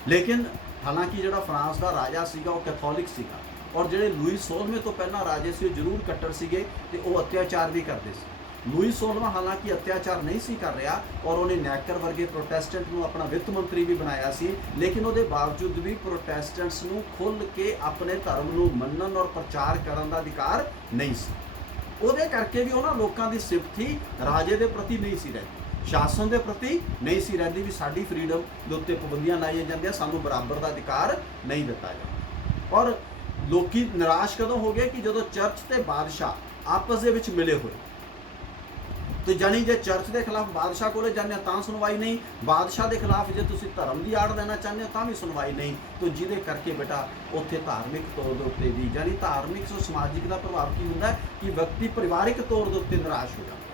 ਲੇਕਿਨ ਹਾਲਾਂਕਿ ਜਿਹੜਾ ਫਰਾਂਸ ਦਾ ਰਾਜਾ ਸੀਗਾ ਉਹ ਕੈਥੋਲਿਕ ਸੀਗਾ, ਔਰ ਜਿਹੜੇ ਲੂਈ 16ਵੇਂ ਤੋਂ ਪਹਿਲਾਂ ਰਾਜੇ ਸੀ ਉਹ ਜ਼ਰੂਰ ਕੱਟੜ ਸੀਗੇ ਤੇ ਉਹ ਅਤਿਆਚਾਰ ਵੀ ਕਰਦੇ ਸੀ। ਲੂਈ 16ਵਾਂ ਹਾਲਾਂਕਿ ਅਤਿਆਚਾਰ ਨਹੀਂ ਸੀ ਕਰ ਰਿਹਾ, ਔਰ ਉਹਨੇ ਨੈਕਰ ਵਰਗੇ ਪ੍ਰੋਟੈਸਟੈਂਟ ਨੂੰ ਆਪਣਾ ਵਿੱਤ ਮੰਤਰੀ ਵੀ ਬਣਾਇਆ ਸੀ, ਲੇਕਿਨ ਉਹਦੇ ਬਾਵਜੂਦ ਵੀ ਪ੍ਰੋਟੈਸਟੈਂਟਸ ਨੂੰ ਖੁੱਲ੍ਹ ਕੇ ਆਪਣੇ ਧਰਮ ਨੂੰ ਮੰਨਣ ਔਰ ਪ੍ਰਚਾਰ ਕਰਨ ਦਾ ਅਧਿਕਾਰ ਨਹੀਂ ਸੀ। ਉਹਦੇ ਕਰਕੇ ਵੀ ਉਹਨਾਂ ਲੋਕਾਂ ਦੀ ਸਿਫਤੀ ਰਾਜੇ ਦੇ ਪ੍ਰਤੀ ਨਹੀਂ ਸੀ ਰਹਿੰਦੀ, ਸ਼ਾਸਨ ਦੇ ਪ੍ਰਤੀ ਨਹੀਂ ਸੀ ਰਹਿੰਦੀ ਵੀ ਸਾਡੀ ਫਰੀडम ਦੇ ਉੱਤੇ ਪਾਬੰਦੀਆਂ ਲਾਈਆਂ ਜਾਂਦੀਆਂ, ਸਾਨੂੰ ਬਰਾਬਰ ਦਾ ਅਧਿਕਾਰ ਨਹੀਂ ਦਿੱਤਾ ਜਾਂਦਾ। ਔਰ ਲੋਕੀ ਨਿਰਾਸ਼ ਕਦੋਂ ਹੋ ਗਏ ਕਿ ਜਦੋਂ ਚਰਚ ਤੇ ਬਾਦਸ਼ਾਹ ਆਪਸ ਦੇ ਵਿੱਚ ਮਿਲੇ ਹੋਏ, ਤੇ ਜਾਨੀ ਜੇ ਚਰਚ ਦੇ ਖਿਲਾਫ ਬਾਦਸ਼ਾਹ ਕੋਲੇ ਜਾਂਦੇ ਤਾਂ ਸੁਣਵਾਈ ਨਹੀਂ, ਬਾਦਸ਼ਾਹ ਦੇ ਖਿਲਾਫ ਜੇ ਤੁਸੀਂ ਧਰਮ ਦੀ ਆੜ ਲੈਣਾ ਚਾਹੁੰਦੇ ਹੋ ਤਾਂ ਵੀ ਸੁਣਵਾਈ ਨਹੀਂ। तो ਜਿਹਦੇ ਕਰਕੇ ਬੇਟਾ ਉੱਥੇ ਧਾਰਮਿਕ ਤੌਰ ਦੇ ਉੱਤੇ ਵੀ ਜਾਨੀ ਧਾਰਮਿਕ ਸੋ ਸਮਾਜਿਕ ਦਾ ਪ੍ਰਭਾਵ ਕੀ ਹੁੰਦਾ ਕਿ ਵਿਅਕਤੀ ਪਰਿਵਾਰਿਕ ਤੌਰ ਦੇ ਉੱਤੇ ਨਿਰਾਸ਼ ਹੋ ਜਾਂਦਾ।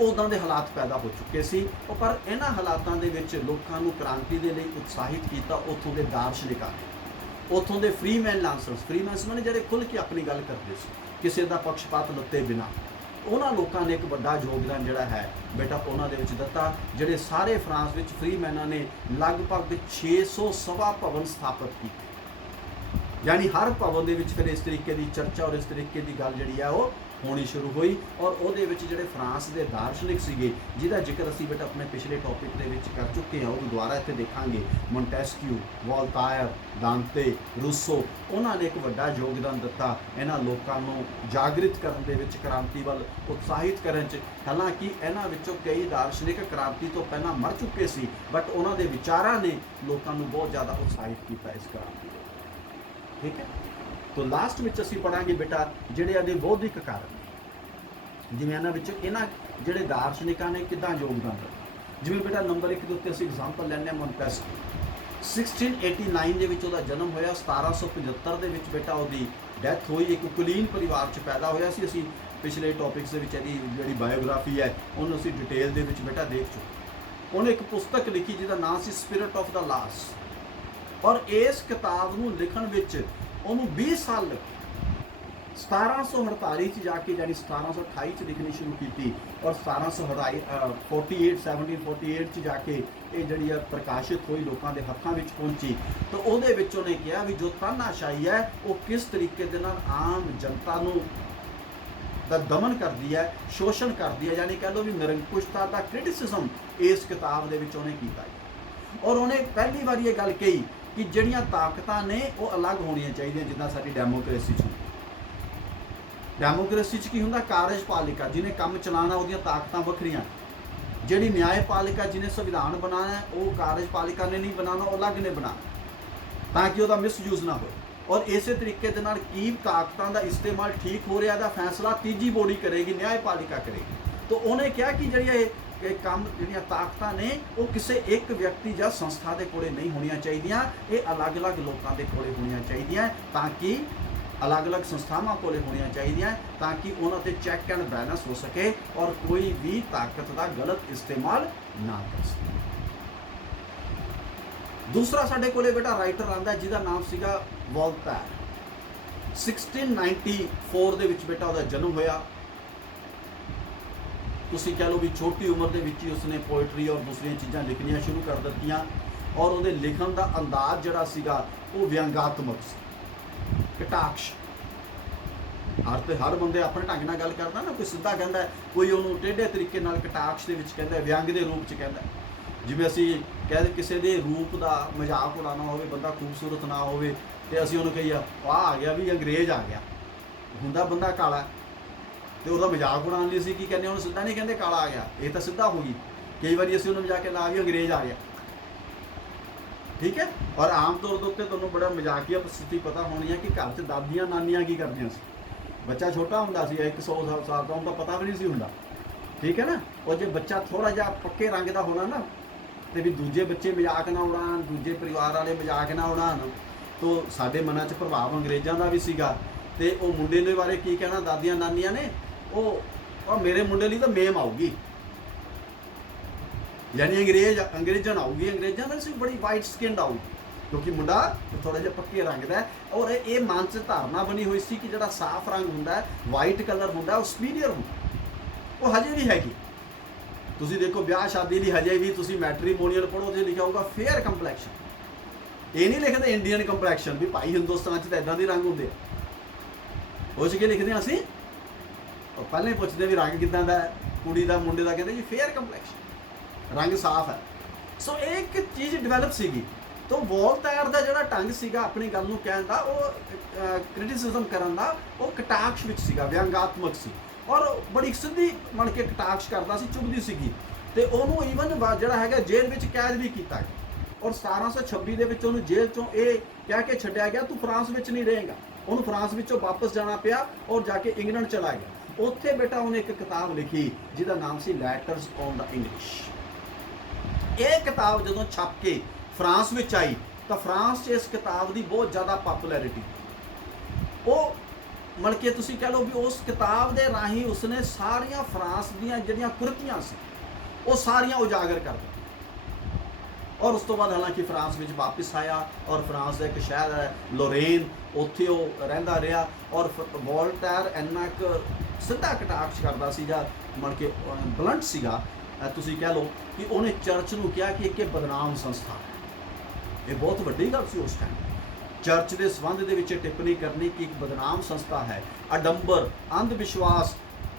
ਉਦਾਂ ਦੇ ਹਾਲਾਤ ਪੈਦਾ ਹੋ ਚੁੱਕੇ ਸੀ। ਪਰ ਇਹਨਾਂ ਹਾਲਾਤਾਂ ਦੇ ਵਿੱਚ ਲੋਕਾਂ ਨੂੰ ਕ੍ਰਾਂਤੀ ਦੇ ਲਈ ਉਤਸ਼ਾਹਿਤ ਕੀਤਾ ਉੱਥੋਂ ਦੇ ਦਾਰਸ਼ਨਿਕਾਂ ਨੇ, ਉੱਥੋਂ ਦੇ ਫ੍ਰੀਮੈਨ ਲਾਂਸਰਸ ਨੇ ਜਿਹੜੇ ਖੁੱਲ੍ਹ ਕੇ ਆਪਣੀ ਗੱਲ ਕਰਦੇ ਸੀ ਕਿਸੇ ਦਾ ਪੱਖਪਾਤ ਲੱਤੇ ਬਿਨਾਂ। ਉਹਨਾਂ ਲੋਕਾਂ ਨੇ ਇੱਕ ਵੱਡਾ ਯੋਗਦਾਨ ਜਿਹੜਾ ਹੈ ਬੇਟਾ ਉਹਨਾਂ ਦੇ ਵਿੱਚ ਦਿੱਤਾ, ਜਿਹੜੇ ਸਾਰੇ ਫਰਾਂਸ ਵਿੱਚ ਫ੍ਰੀਮੈਨਾਂ ਨੇ ਲਗਭਗ 600 ਸਭਾ ਭਵਨ ਸਥਾਪਿਤ ਕੀਤੇ। ਯਾਨੀ ਹਰ ਭਵਨ ਦੇ ਵਿੱਚ ਫਿਰ ਇਸ ਤਰੀਕੇ ਦੀ ਚਰਚਾ ਔਰ ਇਸ ਤਰੀਕੇ ਦੀ ਗੱਲ ਜਿਹੜੀ ਹੈ ਉਹ ਹੋਣੀ ਸ਼ੁਰੂ ਹੋਈ। ਔਰ ਉਹਦੇ ਵਿੱਚ ਜਿਹੜੇ ਫਰਾਂਸ ਦੇ ਦਾਰਸ਼ਨਿਕ ਸੀਗੇ, ਜਿਹਦਾ ਜ਼ਿਕਰ ਅਸੀਂ ਬੇਟਾ ਆਪਣੇ ਪਿਛਲੇ ਟੌਪਿਕ ਦੇ ਵਿੱਚ ਕਰ ਚੁੱਕੇ ਹਾਂ, ਉਹ ਦੁਬਾਰਾ ਇੱਥੇ ਦੇਖਾਂਗੇ। ਮੋਂਟੈਸਕਿਊ, ਵੋਲਤਾਇਰ, ਦਾਂਤੇ, ਰੂਸੋ, ਉਹਨਾਂ ਨੇ ਇੱਕ ਵੱਡਾ ਯੋਗਦਾਨ ਦਿੱਤਾ ਇਹਨਾਂ ਲੋਕਾਂ ਨੂੰ ਜਾਗਰਿਤ ਕਰਨ ਦੇ ਵਿੱਚ, ਕ੍ਰਾਂਤੀ ਵੱਲ ਉਤਸ਼ਾਹਿਤ ਕਰਨ 'ਚ। ਹਾਲਾਂਕਿ ਇਹਨਾਂ ਵਿੱਚੋਂ ਕਈ ਦਾਰਸ਼ਨਿਕ ਕ੍ਰਾਂਤੀ ਤੋਂ ਪਹਿਲਾਂ ਮਰ ਚੁੱਕੇ ਸੀ, ਬਟ ਉਹਨਾਂ ਦੇ ਵਿਚਾਰਾਂ ਨੇ ਲੋਕਾਂ ਨੂੰ ਬਹੁਤ ਜ਼ਿਆਦਾ ਉਤਸ਼ਾਹਿਤ ਕੀਤਾ ਇਸ ਕ੍ਰਾਂਤੀ ਦੇ। ਠੀਕ ਹੈ, तो लास्ट में असीं पढ़ांगे बेटा जिहड़े इहदे बौद्धिक कारण, जिवें इन्हां विचों इन्हां जिहड़े दार्शनिकां ने किदां योगदान दित्ता। जिवें बेटा नंबर 1 दे उत्ते असीं एग्जाम्पल लैंदे मोंटेस्क्यू। 1689 दे विच उहदा जन्म होया, 1775 दे विच बेटा उहदी डैथ होई। एक कुलीन परिवार च पैदा होया सी। असीं पिछले टॉपिक्स दे विच इहदी जिहड़ी बायोग्राफी है उहनूं असीं डिटेल दे विच बेटा देख चुके। उहने एक पुस्तक लिखी जिहदा नाम सी स्पिरिट ऑफ द लास्ट, और इस किताब नूं लिखण विच ਉਹਨੂੰ 20 ਸਾਲ ਲੱਗੇ। 1748 च जाके यानी 1728 च लिखनी शुरू की और 1748 च जाके ये जी प्रकाशित हुई लोगों के हत्थों में पहुंची। तो उहदे विच उहने कहा भी जो तानाशाही है वो किस तरीके दे नाल आम जनता नूं दा दमन करती है, शोषण करती है, यानी कह लो भी निरंकुशता का क्रिटिसिज्म इस किताब दे विच उहने कीता है। और उन्हें पहली बार ये गल कही कि जिहड़ियां ताकतां ने वो अलग होणियां चाहीदियां, जिद्दां साडी डेमोक्रेसी च। डेमोक्रेसी च की हुंदा, कार्यपालिका जिन्हें काम चलाना उहदियां ताकतां वखरियां, जिहड़ी न्यायपालिका जिन्हें संविधान बनाना है वो कार्यपालिका ने नहीं बनाना, वो अलग ने बनाना ताकि वह मिसयूज ना हो। और इस तरीके दे नाल की ताकतां दा इस्तेमाल ठीक हो रहा दा फैसला तीजी बॉडी करेगी, न्यायपालिका करेगी। तो उन्हें कहा कि जिहड़ियां काम जिहड़ियां ताकतां ने वो किसी एक व्यक्ति या संस्था के कोले नहीं होणियां चाहीदियां, ये अलग अलग लोगों के कोले होणियां चाहीदियां, ताकि अलग अलग संस्थावां कोले होणियां चाहीदियां ताकि उन्हां ते चैक एंड बैलेंस हो सके और कोई भी ताकत का गलत इस्तेमाल ना कर सके। दूसरा साडे कोले बेटा राइटर आंदा जिहदा नाम सीगा वोल्टेयर। 1694 दे विच बेटा उहदा जन्म होया। तुसीं कह लो भी छोटी उम्र दे विच ही उसने पोइट्री और दूसरियां चीज़ां लिखनियां शुरू कर दित्तियां और उहदे लिखण दा अंदाज जिहड़ा सीगा वो व्यंगात्मक सी, कटाक्ष। हर बंदे अपने ढंग नाल गल करदा ना, कोई सीधा कहंदा, कोई उहनूं टेढ़े तरीके नाल कटाक्ष दे विच कहंदा, व्यंग दे रूप च कहंदा। जिवें असीं कहदे किसी दे रूप दा मजाक उड़ाना होवे, बंदा खूबसूरत ना होवे ते असीं उहनूं कहीए आ गया भी अंग्रेज आ गया, हुंदा बंदा काला ते उहदा मजाक उड़ाउण लई असीं की कहंदे, उहनूं सीधा नहीं कहंदे काला आ गया, ये तां सीधा हो गई। कई बारी असीं उहनूं जाके ला भी अंग्रेज आ गया, ठीक है। और आम तौर के उत्ते तुहानूं बड़ा मजाकिया परिस्थिति पता होनी है कि घर च दादियां नानियां की करदियां सी। बच्चा छोटा हुंदा सी 100 साल का उनका पता भी नहीं सी हुंदा, ठीक है ना। और जो बच्चा थोड़ा जिहा पक्के रंग का होना ना तो भी दूजे बच्चे मजाक ना उड़ान, दूजे परिवार वाले मजाक ना उड़ान, तो साडे मनां च प्रभाव अंग्रेज़ां दा भी सीगा। ते वो मुंडे दे बारे की कहना दादियां नानियां ने, वो मेरे मुंडे लई तां मेम आऊगी, यानी अंग्रेजन आऊगी, अंग्रेजों का सी बड़ी वाइट स्किन आऊगी क्योंकि मुंडा थोड़ा जिहा पक्के रंग का है। और ये मन च धारणा बनी हुई सी कि जिहड़ा साफ रंग हुंदा है, वाइट कलर हुंदा है, वो सुपीरियर हुंदा, वो हजे भी हैगी। तुसीं देखो ब्याह शादी लई हजे भी तुसीं मैट्रीमोनीअल पढ़ो तो लिखा होगा फेयर कंपलैक्शन, ये नहीं लिखते इंडियन कंपलैक्शन भी भाई हिंदुस्तान च इदां दे रंग हुंदे। उस के लिखते असीं पहले पुछदे भी रंग किदां दा है, कुड़ी दा मुंडे दा, कहंदे जी फेयर कंपलैक्शन, रंग साफ है। सो एक चीज़ डिवेलप सीगी। तो वोल्टेयर का जिहड़ा ढंग सीगा अपनी गल नूं कहण दा, वो क्रिटिसिज्म करन दा, वो कटाक्ष विच सीगा, व्यंगात्मक सी और बड़ी सीधी बन के कटाक्ष करदा सी, चुभदी सीगी। ते ओनूं ईवन जिहड़ा हैगा जेल विच कैद भी कीता गया और 1726 दे विच ओनूं जेल चों ये कह के छड्डिया गया तू फ्रांस विच नहीं रहेगा। ओनूं फ्रांस विचों वापस जाना पिया और जाके इंग्लैंड चला गया। उत्थे बेटा उन्हें एक किताब लिखी जिहदा नाम सी लैटर्स ऑन द इंग्लिश। ये किताब जदों छप के फ्रांस में आई तो फ्रांस च इस किताब की बहुत ज़्यादा पॉपुलैरिटी, वो मल के तुसीं कह लो भी उस किताब के राही उसने सारिया फ्रांस दीयां जिहड़ियां कुरीतियां सी वो सारियां उजागर कर दी। और उस तो बाद हालांकि फ्रांस में वापस आया और फ्रांस का एक शहर है लोरेन, उत्थे वो रहिंदा रहा। और वोल्टेयर इन्ना क सीधा कटाक्ष करता सी जां मल के बलंट सीगा, तुसीं कह लो कि उन्हें चर्च नूं कहा कि एक बदनाम संस्था है। ये बहुत वड्डी गल सी उस टाइम, चर्च के संबंध दे विच टिप्पणी करनी कि एक बदनाम संस्था है, अडंबर अंधविश्वास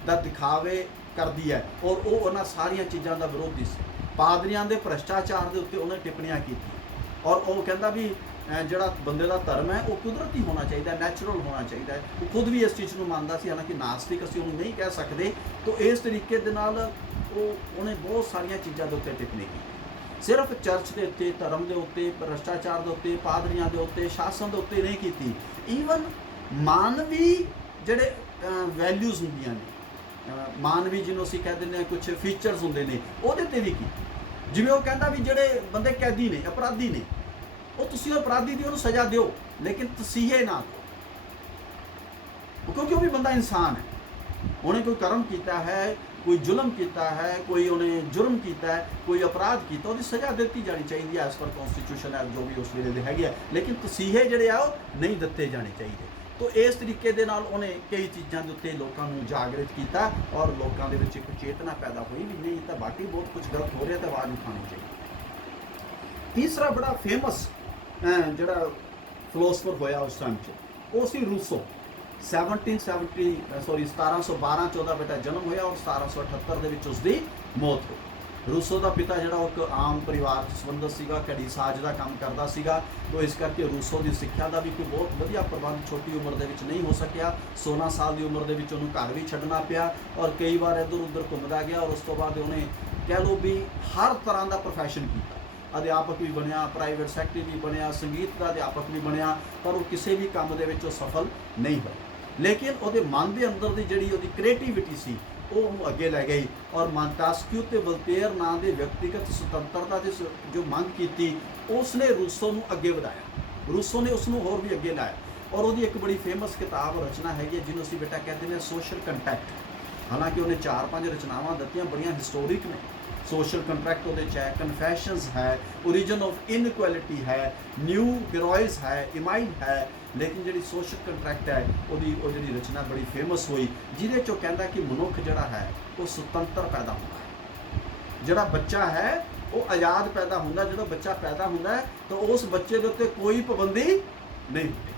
का दिखावे करती है और वो उन्हां सारियां चीज़ों का विरोधी सी। पादरियां दे भ्रष्टाचार के उत्ते उन्हें टिप्पणियां की और वो कहता भी जिहड़ा बंदे का धर्म है वो कुदरती होना चाहिए, नैचुरल होना चाहिए। वो खुद भी इस चीज़ को मानता सी, हालांकि नास्तिक असीं उहनूं नहीं कह सकते। तो इस तरीके दे नाल उन्हें बहुत सारिया चीज़ों के उत्ते टिप्पणी की, सिर्फ चर्च के उत्ते, धर्म के उत्ते, भ्रष्टाचार के उत्ते, पादरियां के उत्ते, शासन के उत्ते नहीं की। ईवन मानवी जिहड़े वैल्यूज़ हुंदियां ने, मानवी जिन्हों असीं कह दिंदे कुछ फीचर्स हुंदे ने, उहदे ते भी की। जिवें वो कहंदा भी जिहड़े बंदे कैदी ने, अपराधी ने, वो तुसीं अपराधी दी उहनूं सज़ा दिओ लेकिन तसीहे ना दो, क्योंकि वो भी बंदा इंसान है। उन्हें कोई कर्म किया है, कोई जुल्म किया है, कोई उन्हें जुर्म किया है, कोई अपराध किया, उसकी सज़ा दी जानी चाहिए एज पर कॉन्स्टिट्यूशन है जो भी उस वेले दे हैगे, लेकिन तसीहे जिहड़े आ नहीं दिते जाने चाहिए। तो इस तरीके दे नाल उन्हें कई चीज़ों के उत्ते लोगों को जागृत किया और लोगों के विच एक चेतना पैदा हुई भी नहीं तो बाकी बहुत कुछ गलत हो रहा तो आवाज़ उठानी चाहिए। तीसरा बड़ा फेमस जिहड़ा फिलोसफर होया उस टाइम वो सी रूसो। 1712 बेटा जन्म होया और 1778 दे विच उसदी मौत हुई। रूसो का पिता जिहड़ा एक आम परिवार संबंधित सीगा, घड़ी साज का काम करता सीगा, तो इस करके रूसो की सिक्ख्या का भी कोई बहुत वधिया प्रबंध छोटी उम्र दे विच नहीं हो सकिया। 16 साल की उम्र दे विच उहनूं घर भी छड्डना पिया और कई बार इधर उधर घुमदा गया और उस तो बाद उन्हें कह लो भी हर तरह का प्रोफैशन किया। अध्यापक भी बनया, प्राइवेट सैकटरी भी बनया, संगीत का अध्यापक भी बनया, पर वो किसी भी काम दे विच सफल नहीं होया। लेकिन वो मन के अंदर की जिहड़ी उहदी क्रिएटिविटी सी वो अगे लै गई और मॉन्टेस्क्यू ते वोल्टेयर नाम के व्यक्तिगत सुतंत्रता की जो मंग की उसने रूसो नूं अगे वधाया। रूसो ने उसनूं होर भी अगे लाया और वो एक बड़ी फेमस किताब रचना है जिन्होंने असीं बेटा कहते हैं सोशल कंट्रैक्ट। हालांकि उन्हें 4-5 रचनावां दित्तियां बड़ियां हिस्टोरिक ने। सोशल कंट्रैक्ट वो है, कन्फैशंस है, ओरिजिन ऑफ इनइक्वैलिटी है, न्यू हेरोइज है, इमाइन है। लेकिन जी सोशल कंट्रैक्ट है वो जी रचना बड़ी फेमस हुई जिहदे चों कहता कि मनुख जिहड़ा है वो सुतंत्र पैदा होता है। जिहड़ा बच्चा है वो आज़ाद पैदा होता। जो बच्चा पैदा होता है तो उस बच्चे के उत्ते कोई पाबंदी नहीं होती,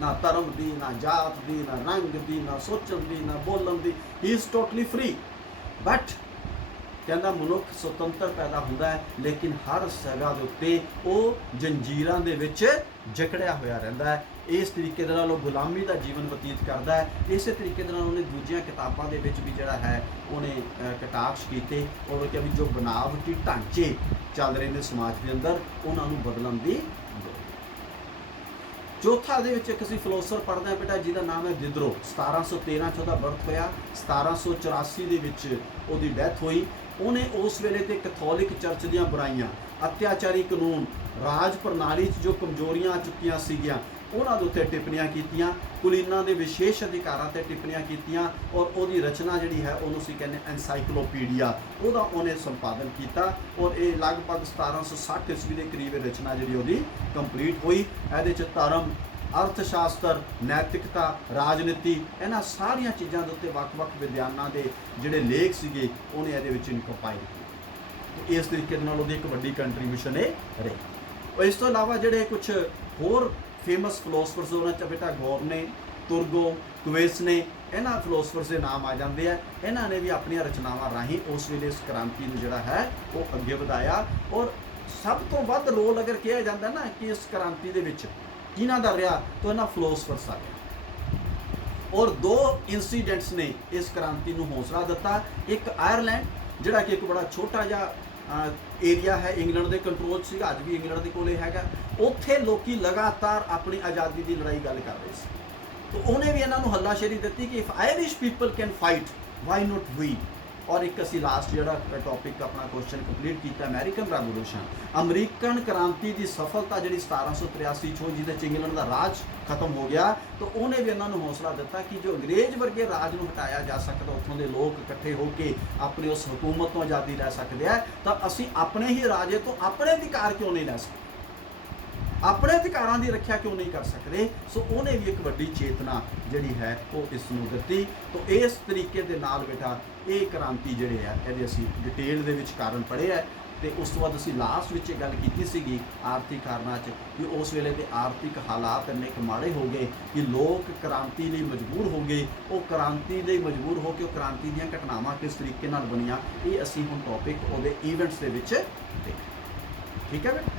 ना धर्म की, ना जात की, ना रंग की, ना सोचण की, ना बोलन की। He is totally free. But कहना मनुख सुतंत्र पैदा होता है लेकिन हर जगह के उत्ते वो जंजीरां दे विच जकड़िया होया रहिंदा है। इस तरीके दे नाल गुलामी का जीवन बतीत करता है। इस तरीके दे नाल उन्हें दूजियां किताबां दे विच भी जिहड़ा है उन्हें कटाक्ष कीते और कि भी जो बनावटी ढांचे चल रहे हैं समाज के अंदर उन्होंने बदलण दी। चौथा दे विच एक असीं फिलोसफर पढ़ते हैं बेटा जिहदा नाम है दिदरो। 1713 च उहदा बर्थ होया, 1784 दे विच उहदी डैथ हुई। उन्हें उस वेले ते कैथोलिक चर्च दीयां बुराइयां, अत्याचारी कानून, राज प्रणाली जो कमजोरियां आ चुकियां सीगियां उन्हां दे उत्ते टिप्पणियां कीतियां। कुलीनां दे विशेष अधिकारां ते टिप्पणियां कीतियां और उहदी रचना जिहड़ी है उहनूं असीं कहने एनसाइक्लोपीडिया उहदा उन्हें संपादन किया और ये लगभग 1760 ईस्वी के करीब रचना जिहड़ी उहदी कंप्लीट हुई। इहदे च धर्म, अर्थशास्त्र, नैतिकता, राजनीति इन्हां सारियां चीज़ों के उत्ते वक्-वक् विद्वानां दे जिहड़े लेख सीगे उन्हें इहदे विच कंपाइल कीते। इस तरीके नाल उहदी एक वड्डी कंट्रीब्यूशन रही। और इस तो इलावा जिहड़े कुछ होर फेमस फिलोसफर्स उन्हां च बेटा गौरने, तुर्गो, क्वेसने इन्हां फिलोसफर्स के नाम आ जाते हैं। इन्हां ने भी अपनी रचनावां राहीं उस वेले इस क्रांति नूं जिहड़ा है वो अगे वधाया और सब तो वध रोल अगर कहा जाता ना कि इस क्रांति दे विच किन्हां दा रहा तो इन्हां फिलोसफर्स आ गया। और 2 इंसीडेंट्स ने इस क्रांति नूं हौसला दिता। एक आयरलैंड जिहड़ा कि एक बड़ा छोटा जिहा एरिया है इंग्लैंड के कंट्रोल से, अज भी इंग्लैंड के कोले हैगा। उत्थे लोकी लगातार अपनी आज़ादी की लड़ाई गल कर रहे थे तो उन्हें भी इन्होंने हल्लाशेरी दी कि if Irish people can fight why not we. और एक असी लास्ट जो टॉपिक अपना क्वेश्चन कंप्लीट किया अमेरिकन रेवोल्यूशन, अमरीकन क्रांति की सफलता जी 1783 हो जिसे इंग्लैंड का राज खत्म हो गया तो उन्हें भी इन्होंने हौसला दिता कि जो अंग्रेज वर्गे राज को हटाया जा सकता, उत्थों के लोग इकट्ठे होकर अपनी उस हुकूमत तो आज़ादी लै सकते हैं तो असी अपने ही राजे तो अपने अधिकार क्यों नहीं लै सकते, अपने अधिकारों की रक्षा क्यों नहीं कर सकते। सो उन्हें भी एक वड्डी चेतना जिहड़ी है वो इसनूं दित्ती। तो इस तरीके दे नाल बेटा ये क्रांति जिहड़े है ये असीं डिटेल दे विच कारण पढ़े है। तो उस तो बाद असीं लास्ट विच गल कीती सीगी आर्थिक कारणों कि उस वेले के आर्थिक हालात इन्ने क माड़े हो गए कि लोग क्रांति लई मजबूर हो गए। वो क्रांति लई मजबूर हो के क्रांति दीयां घटनावां किस तरीके नाल बणीआं ये असीं हुण टॉपिक उहदे ईवेंट्स दे विच देखिए। ठीक है बेटा।